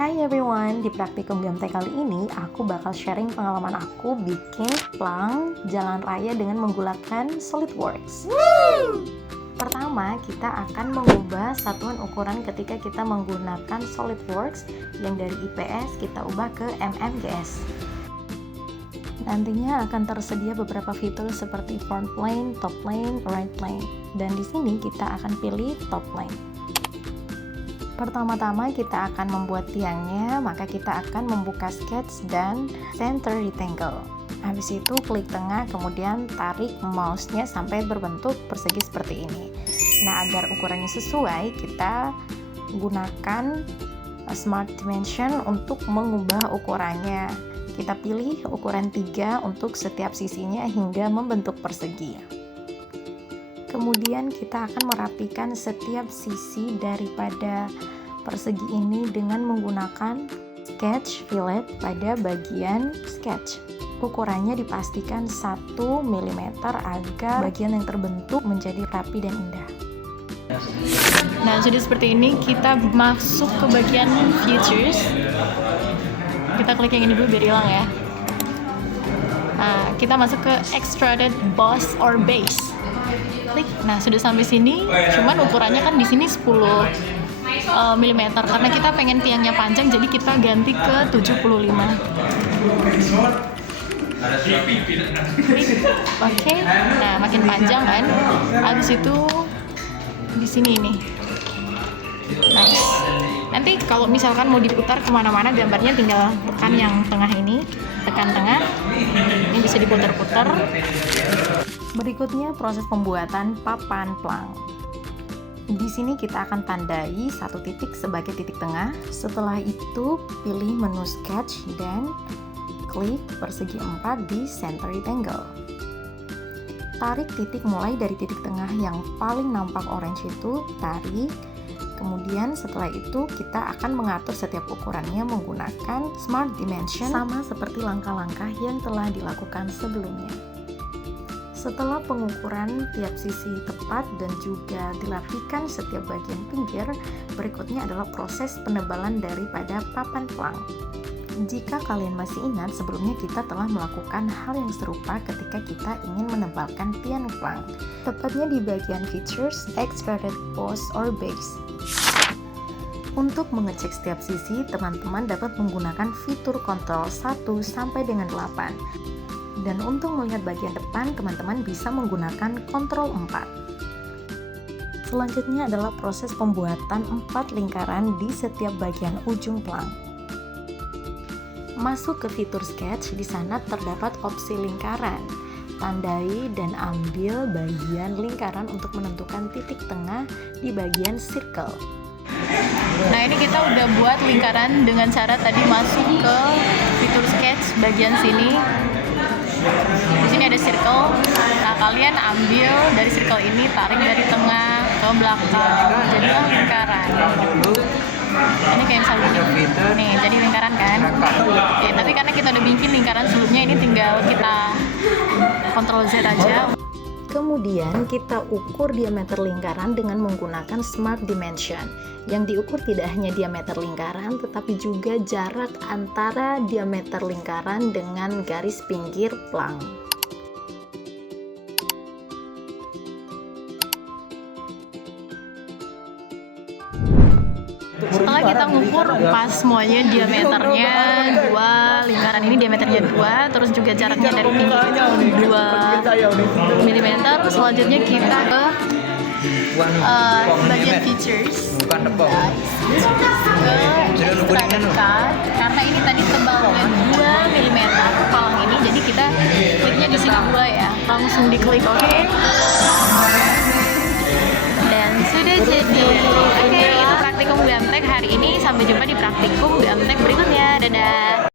Hai everyone, di praktikum Gamtek kali ini aku bakal sharing pengalaman aku bikin plang jalan raya dengan menggunakan SolidWorks. Pertama, kita akan mengubah satuan ukuran ketika kita menggunakan SolidWorks yang dari IPS kita ubah ke MMGS. Nantinya akan tersedia beberapa fitur seperti front plane, top plane, right plane. Dan di sini kita akan pilih top plane. Pertama-tama kita akan membuat tiangnya, maka kita akan membuka sketch dan center rectangle. Habis itu klik tengah, kemudian tarik mouse-nya sampai berbentuk persegi seperti ini. Nah, agar ukurannya sesuai, kita gunakan Smart Dimension untuk mengubah ukurannya. Kita pilih ukuran 3 untuk setiap sisinya hingga membentuk persegi. Kemudian kita akan merapikan setiap sisi daripada persegi ini dengan menggunakan sketch fillet pada bagian sketch. Ukurannya dipastikan 1 mm agar bagian yang terbentuk menjadi rapi dan indah. Nah, jadi seperti ini kita masuk ke bagian features. Kita klik yang ini dulu biar hilang ya. Nah, kita masuk ke extruded boss or base. Klik. Nah, sudah sampai sini, cuman ukurannya kan di sini 10 mm karena kita pengen tiangnya panjang, jadi kita ganti ke 75. Oke. Nah, makin panjang kan. Habis itu di sini nih. Nice. Nanti kalau misalkan mau diputar kemana-mana, gambarnya tinggal tekan yang tengah ini, tekan tengah. Ini bisa diputar-putar. Berikutnya proses pembuatan papan plang. Di sini kita akan tandai satu titik sebagai titik tengah. Setelah itu pilih menu sketch dan klik persegi 4 di center rectangle. Tarik titik mulai dari titik tengah yang paling nampak orange itu, tarik. Kemudian setelah itu kita akan mengatur setiap ukurannya menggunakan Smart Dimension sama seperti langkah-langkah yang telah dilakukan sebelumnya. Setelah pengukuran tiap sisi tepat dan juga dirapikan setiap bagian pinggir, berikutnya adalah proses penebalan daripada papan plang. Jika kalian masih ingat, sebelumnya kita telah melakukan hal yang serupa ketika kita ingin menebalkan tiang plang, tepatnya di bagian features, extruded boss or base. Untuk mengecek setiap sisi, teman-teman dapat menggunakan fitur kontrol 1 sampai dengan 8. Dan untuk melihat bagian depan, teman-teman bisa menggunakan kontrol 4. Selanjutnya adalah proses pembuatan 4 lingkaran di setiap bagian ujung plang. Masuk ke fitur sketch, di sana terdapat opsi lingkaran. Tandai dan ambil bagian lingkaran untuk menentukan titik tengah di bagian circle. Nah, ini kita udah buat lingkaran dengan cara tadi masuk ke fitur sketch bagian sini. Di sini ada circle. Nah, kalian ambil dari circle ini, tarik dari tengah ke belakang, jadilah lingkaran. Ini kayak misalnya gini. Nih, jadi lingkaran kan? Oke, tapi karena kita udah bikin lingkaran sebelumnya, ini tinggal kita Ctrl Z aja. Kemudian kita ukur diameter lingkaran dengan menggunakan Smart Dimension. Yang diukur tidak hanya diameter lingkaran, tetapi juga jarak antara diameter lingkaran dengan garis pinggir plang. Setelah kita ngukur pas semuanya diameternya 2, lingkaran ini diameternya 2, terus juga jaraknya dari pinggir 2 mm. Selanjutnya kita ke bagian features, ke extruded cut. Karena ini tadi tebalnya 2 mm palang ini, jadi kita kliknya di sini 2 ya, langsung diklik oke. Dan sudah jadi. Oke, itu praktikum Gamtek hari ini. Sampai jumpa di praktikum Gamtek berikutnya. Dadah.